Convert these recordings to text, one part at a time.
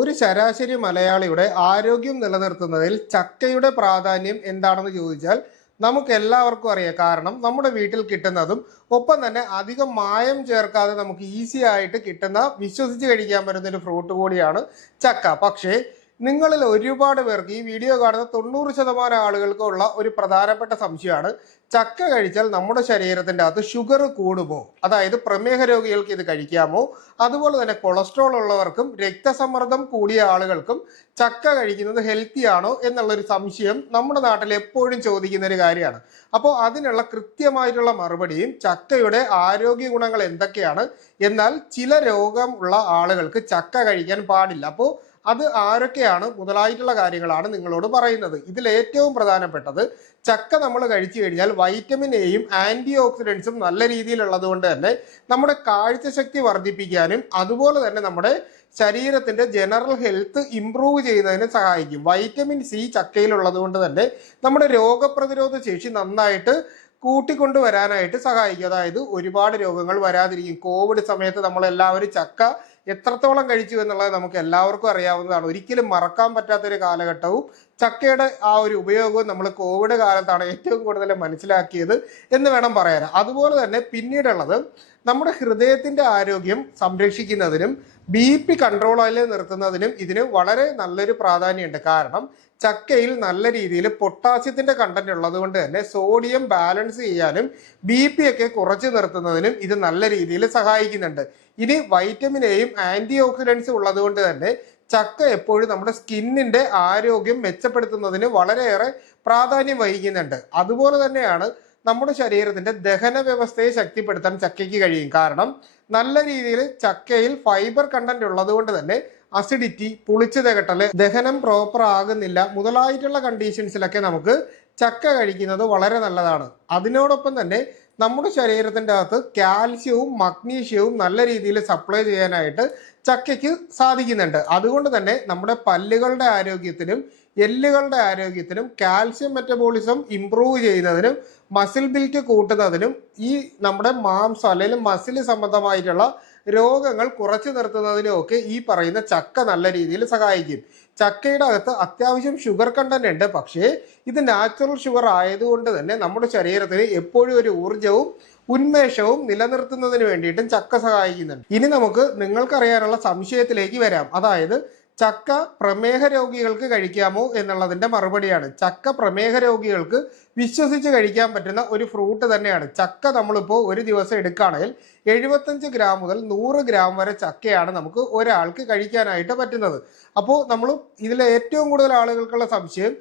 ഒരു ശരാശരി മലയാളിയുടെ ആരോഗ്യം നിലനിർത്തുന്നതിൽ ചക്കയുടെ പ്രാധാന്യം എന്താണെന്ന് ചോദിച്ചാൽ നമുക്ക് എല്ലാവർക്കും അറിയാം. കാരണം നമ്മുടെ വീട്ടിൽ കിട്ടുന്നതും ഒപ്പം തന്നെ അധികം മായം ചേർക്കാതെ നമുക്ക് ഈസി ആയിട്ട് കിട്ടുന്ന വിശ്വസിച്ച് കഴിക്കാൻ പറ്റുന്ന ഒരു ഫ്രൂട്ട് കൂടിയാണ് ചക്ക. പക്ഷേ നിങ്ങളിൽ ഒരുപാട് പേർക്ക് ഈ വീഡിയോ കാണുന്ന 90% ആളുകൾക്കുള്ള ഒരു പ്രധാനപ്പെട്ട സംശയമാണ്, ചക്ക കഴിച്ചാൽ നമ്മുടെ ശരീരത്തിൻ്റെ അകത്ത് ഷുഗർ കൂടുമോ, അതായത് പ്രമേഹ രോഗികൾക്ക് ഇത് കഴിക്കാമോ, അതുപോലെ തന്നെ കൊളസ്ട്രോൾ ഉള്ളവർക്കും രക്തസമ്മർദ്ദം കൂടിയ ആളുകൾക്കും ചക്ക കഴിക്കുന്നത് ഹെൽത്തി ആണോ എന്നുള്ളൊരു സംശയം നമ്മുടെ നാട്ടിൽ എപ്പോഴും ചോദിക്കുന്ന ഒരു കാര്യമാണ്. അപ്പോൾ അതിനുള്ള കൃത്യമായിട്ടുള്ള മറുപടിയും ചക്കയുടെ ആരോഗ്യ ഗുണങ്ങൾ എന്തൊക്കെയാണ്, എന്നാൽ ചില രോഗം ഉള്ള ആളുകൾക്ക് ചക്ക കഴിക്കാൻ പാടില്ല, അപ്പോൾ അത് ആരൊക്കെയാണ് മുതലായിട്ടുള്ള കാര്യങ്ങളാണ് നിങ്ങളോട് പറയുന്നത്. ഇതിൽ ഏറ്റവും പ്രധാനപ്പെട്ടത്, ചക്ക നമ്മൾ കഴിച്ചു കഴിഞ്ഞാൽ വൈറ്റമിൻ എയും ആന്റി ഓക്സിഡൻസും നല്ല രീതിയിലുള്ളത് കൊണ്ട് തന്നെ നമ്മുടെ കാഴ്ചശക്തി വർദ്ധിപ്പിക്കാനും അതുപോലെ തന്നെ നമ്മുടെ ശരീരത്തിന്റെ ജനറൽ ഹെൽത്ത് ഇംപ്രൂവ് ചെയ്യുന്നതിന് സഹായിക്കും. വൈറ്റമിൻ സി ചക്കയിലുള്ളത് കൊണ്ട് തന്നെ നമ്മുടെ രോഗപ്രതിരോധ ശേഷി നന്നായിട്ട് കൂട്ടിക്കൊണ്ടുവരാനായിട്ട് സഹായിക്കും. അതായത് ഒരുപാട് രോഗങ്ങൾ വരാതിരിക്കും. കോവിഡ് സമയത്ത് നമ്മളെല്ലാവരും ചക്ക എത്രത്തോളം കഴിച്ചു എന്നുള്ളത് നമുക്ക് എല്ലാവർക്കും അറിയാവുന്നതാണ്. ഒരിക്കലും മറക്കാൻ പറ്റാത്തൊരു കാലഘട്ടവും ചക്കയുടെ ആ ഒരു ഉപയോഗവും നമ്മൾ കോവിഡ് കാലത്താണ് ഏറ്റവും കൂടുതൽ മനസ്സിലാക്കിയത് എന്ന് വേണം പറയാൻ. അതുപോലെ തന്നെ പിന്നീടുള്ളത്, നമ്മുടെ ഹൃദയത്തിന്റെ ആരോഗ്യം സംരക്ഷിക്കുന്നതിനും BP കൺട്രോളിൽ നിർത്തുന്നതിനും ഇതിന് വളരെ നല്ലൊരു പ്രാധാന്യമുണ്ട്. കാരണം ചക്കയിൽ നല്ല രീതിയിൽ പൊട്ടാസ്യത്തിന്റെ കണ്ടന്റ് ഉള്ളത് കൊണ്ട് തന്നെ സോഡിയം ബാലൻസ് ചെയ്യാനും BP ഒക്കെ കുറച്ച് നിർത്തുന്നതിനും ഇത് നല്ല രീതിയിൽ സഹായിക്കുന്നുണ്ട്. ഇനി വൈറ്റമിൻ എയും ആന്റി ഓക്സിഡൻസും ഉള്ളത് കൊണ്ട് തന്നെ ചക്ക എപ്പോഴും നമ്മുടെ സ്കിന്നിന്റെ ആരോഗ്യം മെച്ചപ്പെടുത്തുന്നതിന് വളരെയേറെ പ്രാധാന്യം വഹിക്കുന്നുണ്ട്. അതുപോലെ തന്നെയാണ് നമ്മുടെ ശരീരത്തിന്റെ ദഹന വ്യവസ്ഥയെ ശക്തിപ്പെടുത്താൻ ചക്കയ്ക്ക് കഴിയും. കാരണം നല്ല രീതിയിൽ ചക്കയിൽ ഫൈബർ കണ്ടന്റ് ഉള്ളത് കൊണ്ട് തന്നെ അസിഡിറ്റി, പുളിച്ചു തികട്ടല്, ദഹനം പ്രോപ്പർ ആകുന്നില്ല മുതലായിട്ടുള്ള കണ്ടീഷൻസിലൊക്കെ നമുക്ക് ചക്ക കഴിക്കുന്നത് വളരെ നല്ലതാണ്. അതിനോടൊപ്പം തന്നെ നമ്മുടെ ശരീരത്തിൻ്റെ അകത്ത് കാൽസ്യവും മഗ്നീഷ്യവും നല്ല രീതിയിൽ സപ്ലൈ ചെയ്യാനായിട്ട് ചക്കയ്ക്ക് സാധിക്കുന്നുണ്ട്. അതുകൊണ്ട് തന്നെ നമ്മുടെ പല്ലുകളുടെ ആരോഗ്യത്തിനും എല്ലുകളുടെ ആരോഗ്യത്തിനും കാൽസ്യം മെറ്റബോളിസം ഇംപ്രൂവ് ചെയ്യുന്നതിനും മസിൽ ബിൽറ്റ് കൂട്ടുന്നതിനും ഈ നമ്മുടെ മാംസം അല്ലെങ്കിൽ മസിൽ സംബന്ധമായിട്ടുള്ള രോഗങ്ങൾ കുറച്ചു നിർത്തുന്നതിനും ഒക്കെ ഈ പറയുന്ന ചക്ക നല്ല രീതിയിൽ സഹായിക്കും. ചക്കയുടെ അകത്ത് അത്യാവശ്യം ഷുഗർ കണ്ടന്റ് ഉണ്ട്, പക്ഷേ ഇത് നാച്ചുറൽ ഷുഗർ ആയതുകൊണ്ട് തന്നെ നമ്മുടെ ശരീരത്തിന് എപ്പോഴും ഒരു ഊർജവും ഉന്മേഷവും നിലനിർത്തുന്നതിന് വേണ്ടിയിട്ടും ചക്ക സഹായിക്കുന്നുണ്ട്. ഇനി നമുക്ക് നിങ്ങൾക്കറിയാനുള്ള സംശയത്തിലേക്ക് വരാം. അതായത് ചക്ക പ്രമേഹ രോഗികൾക്ക് കഴിക്കാമോ എന്നുള്ളതിന്റെ മറുപടിയാണ്. ചക്ക പ്രമേഹ രോഗികൾക്ക് വിശ്വസിച്ച് കഴിക്കാൻ പറ്റുന്ന ഒരു ഫ്രൂട്ട് തന്നെയാണ്. ചക്ക നമ്മളിപ്പോൾ ഒരു ദിവസം എടുക്കുകയാണെങ്കിൽ 75 ഗ്രാം മുതൽ 100 ഗ്രാം വരെ ചക്കയാണ് നമുക്ക് ഒരാൾക്ക് കഴിക്കാനായിട്ട് പറ്റുന്നത്. അപ്പോൾ നമ്മൾ ഇതിലെ ഏറ്റവും കൂടുതൽ ആളുകൾക്കുള്ള സംശയം,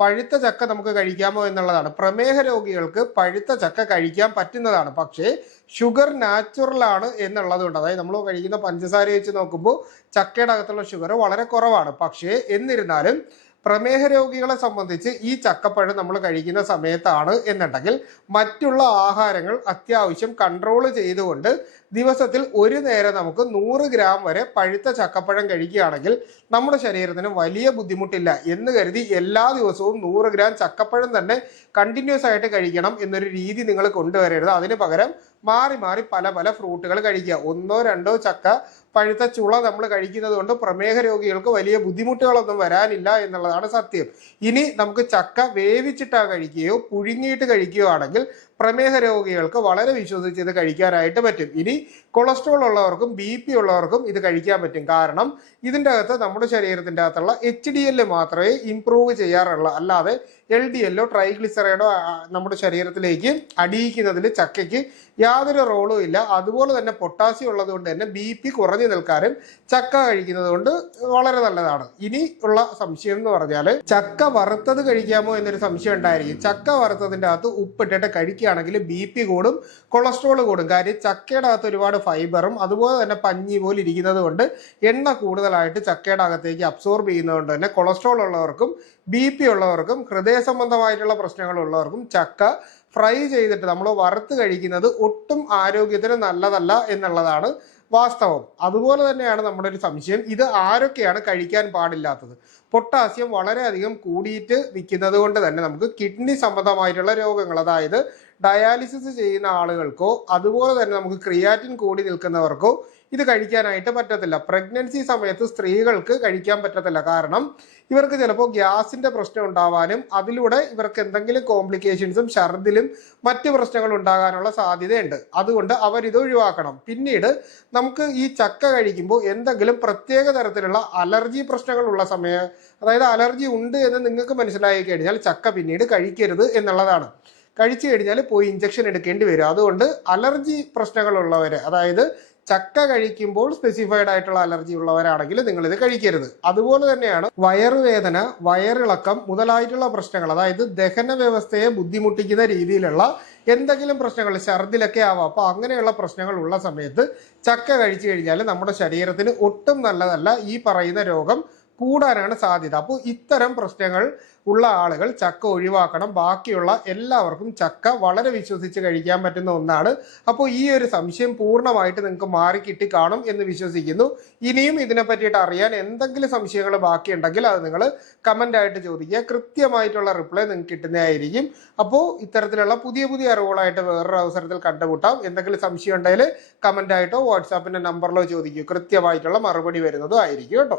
പഴുത്ത ചക്ക നമുക്ക് കഴിക്കാമോ എന്നുള്ളതാണ്. പ്രമേഹ രോഗികൾക്ക് പഴുത്ത ചക്ക കഴിക്കാൻ പറ്റുന്നതാണ്, പക്ഷേ ഷുഗർ നാച്ചുറൽ ആണ് എന്നുള്ളത് കൊണ്ട്, അതായത് നമ്മൾ കഴിക്കുന്ന പഞ്ചസാര വെച്ച് നോക്കുമ്പോൾ ചക്കയുടെ അകത്തുള്ള ഷുഗർ വളരെ കുറവാണ്. പക്ഷേ എന്നിരുന്നാലും പ്രമേഹ രോഗികളെ സംബന്ധിച്ച് ഈ ചക്കപ്പഴം നമ്മൾ കഴിക്കുന്ന സമയത്താണ് എന്നുണ്ടെങ്കിൽ മറ്റുള്ള ആഹാരങ്ങൾ അത്യാവശ്യം കൺട്രോൾ ചെയ്തുകൊണ്ട് ദിവസത്തിൽ ഒരു നേരം നമുക്ക് 100 ഗ്രാം വരെ പഴുത്ത ചക്കപ്പഴം കഴിക്കുകയാണെങ്കിൽ നമ്മുടെ ശരീരത്തിന് വലിയ ബുദ്ധിമുട്ടില്ല എന്ന് കരുതി എല്ലാ ദിവസവും 100 ഗ്രാം ചക്കപ്പഴം തന്നെ കണ്ടിന്യൂസ് ആയിട്ട് കഴിക്കണം എന്നൊരു രീതി നിങ്ങൾ കൊണ്ടുവരരുത്. അതിന് പകരം മാറി മാറി പല പല ഫ്രൂട്ടുകൾ കഴിക്കുക. 1-2 ചക്ക പഴുത്ത ചുള നമ്മൾ കഴിക്കുന്നത് കൊണ്ട് പ്രമേഹ രോഗികൾക്ക് വലിയ ബുദ്ധിമുട്ടുകളൊന്നും വരാനില്ല എന്നുള്ളതാണ് സത്യം. ഇനി നമുക്ക് ചക്ക വേവിച്ചിട്ടാ കഴിക്കുകയോ പുഴുങ്ങിയിട്ട് കഴിക്കുകയോ ആണെങ്കിൽ പ്രമേഹ രോഗികൾക്ക് വളരെ വിശ്വസിച്ച് ഇത് കഴിക്കാനായിട്ട് പറ്റും. ഇനി കൊളസ്ട്രോൾ ഉള്ളവർക്കും BP ഉള്ളവർക്കും ഇത് കഴിക്കാൻ പറ്റും. കാരണം ഇതിൻ്റെ അകത്ത് നമ്മുടെ ശരീരത്തിൻ്റെ അകത്തുള്ള HDL മാത്രമേ ഇംപ്രൂവ് ചെയ്യാറുള്ളൂ, അല്ലാതെ LDL ട്രൈഗ്ലിസറൈഡോ നമ്മുടെ ശരീരത്തിലേക്ക് അടിയിക്കുന്നതിൽ ചക്കയ്ക്ക് യാതൊരു റോളും ഇല്ല. അതുപോലെ തന്നെ പൊട്ടാസ്യം ഉള്ളത് കൊണ്ട് തന്നെ BP കുറഞ്ഞു നിൽക്കാനും ചക്ക കഴിക്കുന്നത് കൊണ്ട് വളരെ നല്ലതാണ്. ഇനി ഉള്ള സംശയം എന്ന് പറഞ്ഞാൽ, ചക്ക വറുത്തത് കഴിക്കാമോ എന്നൊരു സംശയം ഉണ്ടായിരിക്കും. ചക്ക വറുത്തതിൻ്റെ അകത്ത് ഉപ്പിട്ടിട്ട് കഴിക്കുകയാണെങ്കിൽ BP കൂടും, കൊളസ്ട്രോൾ കൂടും. കാര്യം ചക്കയുടെ അകത്ത് ഒരുപാട് ഫൈബറും അതുപോലെ തന്നെ പഞ്ഞി പോലെ ഇരിക്കുന്നത് കൊണ്ട് എണ്ണ കൂടുതലായിട്ട് ചക്കയുടെ അകത്തേക്ക് അബ്സോർബ് ചെയ്യുന്നതുകൊണ്ട് തന്നെ കൊളസ്ട്രോൾ ഉള്ളവർക്കും BP ഉള്ളവർക്കും ഹൃദയ സംബന്ധമായിട്ടുള്ള പ്രശ്നങ്ങളുള്ളവർക്കും ചക്ക ഫ്രൈ ചെയ്തിട്ട് നമ്മൾ വറുത്ത് കഴിക്കുന്നത് ഒട്ടും ആരോഗ്യത്തിന് നല്ലതല്ല എന്നുള്ളതാണ് വാസ്തവം. അതുപോലെ തന്നെയാണ് നമ്മുടെ ഒരു സംശയം, ഇത് ആരൊക്കെയാണ് കഴിക്കാൻ പാടില്ലാത്തത്? പൊട്ടാസ്യം വളരെയധികം കൂടിയിട്ട് നിൽക്കുന്നത് കൊണ്ട് തന്നെ നമുക്ക് കിഡ്നി സംബന്ധമായിട്ടുള്ള രോഗങ്ങൾ, അതായത് ഡയാലിസിസ് ചെയ്യുന്ന ആളുകൾക്കോ അതുപോലെ തന്നെ നമുക്ക് ക്രിയാറ്റിൻ കൂടി നിൽക്കുന്നവർക്കോ ഇത് കഴിക്കാനായിട്ട് പറ്റത്തില്ല. പ്രഗ്നൻസി സമയത്ത് സ്ത്രീകൾക്ക് കഴിക്കാൻ പറ്റത്തില്ല. കാരണം ഇവർക്ക് ചിലപ്പോൾ ഗ്യാസിന്റെ പ്രശ്നം ഉണ്ടാവാനും അതിലൂടെ ഇവർക്ക് എന്തെങ്കിലും കോംപ്ലിക്കേഷൻസും ഛർദിലും മറ്റ് പ്രശ്നങ്ങൾ ഉണ്ടാകാനുള്ള സാധ്യതയുണ്ട്. അതുകൊണ്ട് അവരിത് ഒഴിവാക്കണം. പിന്നീട് നമുക്ക് ഈ ചക്ക കഴിക്കുമ്പോൾ എന്തെങ്കിലും പ്രത്യേക തരത്തിലുള്ള അലർജി പ്രശ്നങ്ങളുള്ള സമയം, അതായത് അലർജി ഉണ്ട് എന്ന് നിങ്ങൾക്ക് മനസ്സിലായി കഴിഞ്ഞാൽ ചക്ക പിന്നീട് കഴിക്കരുത് എന്നുള്ളതാണ്. കഴിച്ചു കഴിഞ്ഞാൽ പോയി ഇഞ്ചക്ഷൻ എടുക്കേണ്ടി വരും. അതുകൊണ്ട് അലർജി പ്രശ്നങ്ങളുള്ളവർ, അതായത് ചക്ക കഴിക്കുമ്പോൾ സ്പെസിഫൈഡ് ആയിട്ടുള്ള അലർജി ഉള്ളവരാണെങ്കിൽ നിങ്ങൾ ഇത് കഴിക്കരുത്. അതുപോലെ തന്നെയാണ് വയറുവേദന, വയറിളക്കം മുതലായിട്ടുള്ള പ്രശ്നങ്ങൾ, അതായത് ദഹന വ്യവസ്ഥയെ ബുദ്ധിമുട്ടിക്കുന്ന രീതിയിലുള്ള എന്തെങ്കിലും പ്രശ്നങ്ങൾ, ഛർദിലൊക്കെ ആവാം. അപ്പോൾ അങ്ങനെയുള്ള പ്രശ്നങ്ങൾ ഉള്ള സമയത്ത് ചക്ക കഴിച്ചു കഴിഞ്ഞാൽ നമ്മുടെ ശരീരത്തിന് ഒട്ടും നല്ലതല്ല. ഈ പറയുന്ന രോഗം കൂടാനാണ് സാധ്യത. അപ്പോൾ ഇത്തരം പ്രശ്നങ്ങൾ ഉള്ള ആളുകൾ ചക്ക ഒഴിവാക്കണം. ബാക്കിയുള്ള എല്ലാവർക്കും ചക്ക വളരെ വിശ്വസിച്ച് കഴിക്കാൻ പറ്റുന്ന ഒന്നാണ്. അപ്പോൾ ഈ ഒരു സംശയം പൂർണ്ണമായിട്ട് നിങ്ങൾക്ക് മാറിക്കിട്ടി കാണും എന്ന് വിശ്വസിക്കുന്നു. ഇനിയും ഇതിനെ പറ്റിയിട്ട് അറിയാൻ എന്തെങ്കിലും സംശയങ്ങൾ ബാക്കിയുണ്ടെങ്കിൽ അത് നിങ്ങൾ കമൻ്റ് ആയിട്ട് ചോദിക്കുക. കൃത്യമായിട്ടുള്ള റിപ്ലൈ നിങ്ങൾക്ക് കിട്ടുന്നതായിരിക്കും. അപ്പോൾ ഇത്തരത്തിലുള്ള പുതിയ പുതിയ അറിവുകളായിട്ട് വേറൊരു അവസരത്തിൽ കണ്ടുമുട്ടാം. എന്തെങ്കിലും സംശയം ഉണ്ടെങ്കിൽ കമൻ്റ് ആയിട്ടോ വാട്സാപ്പിൻ്റെ നമ്പറിലോ ചോദിക്കൂ. കൃത്യമായിട്ടുള്ള മറുപടി വരുന്നതും ആയിരിക്കും കേട്ടോ.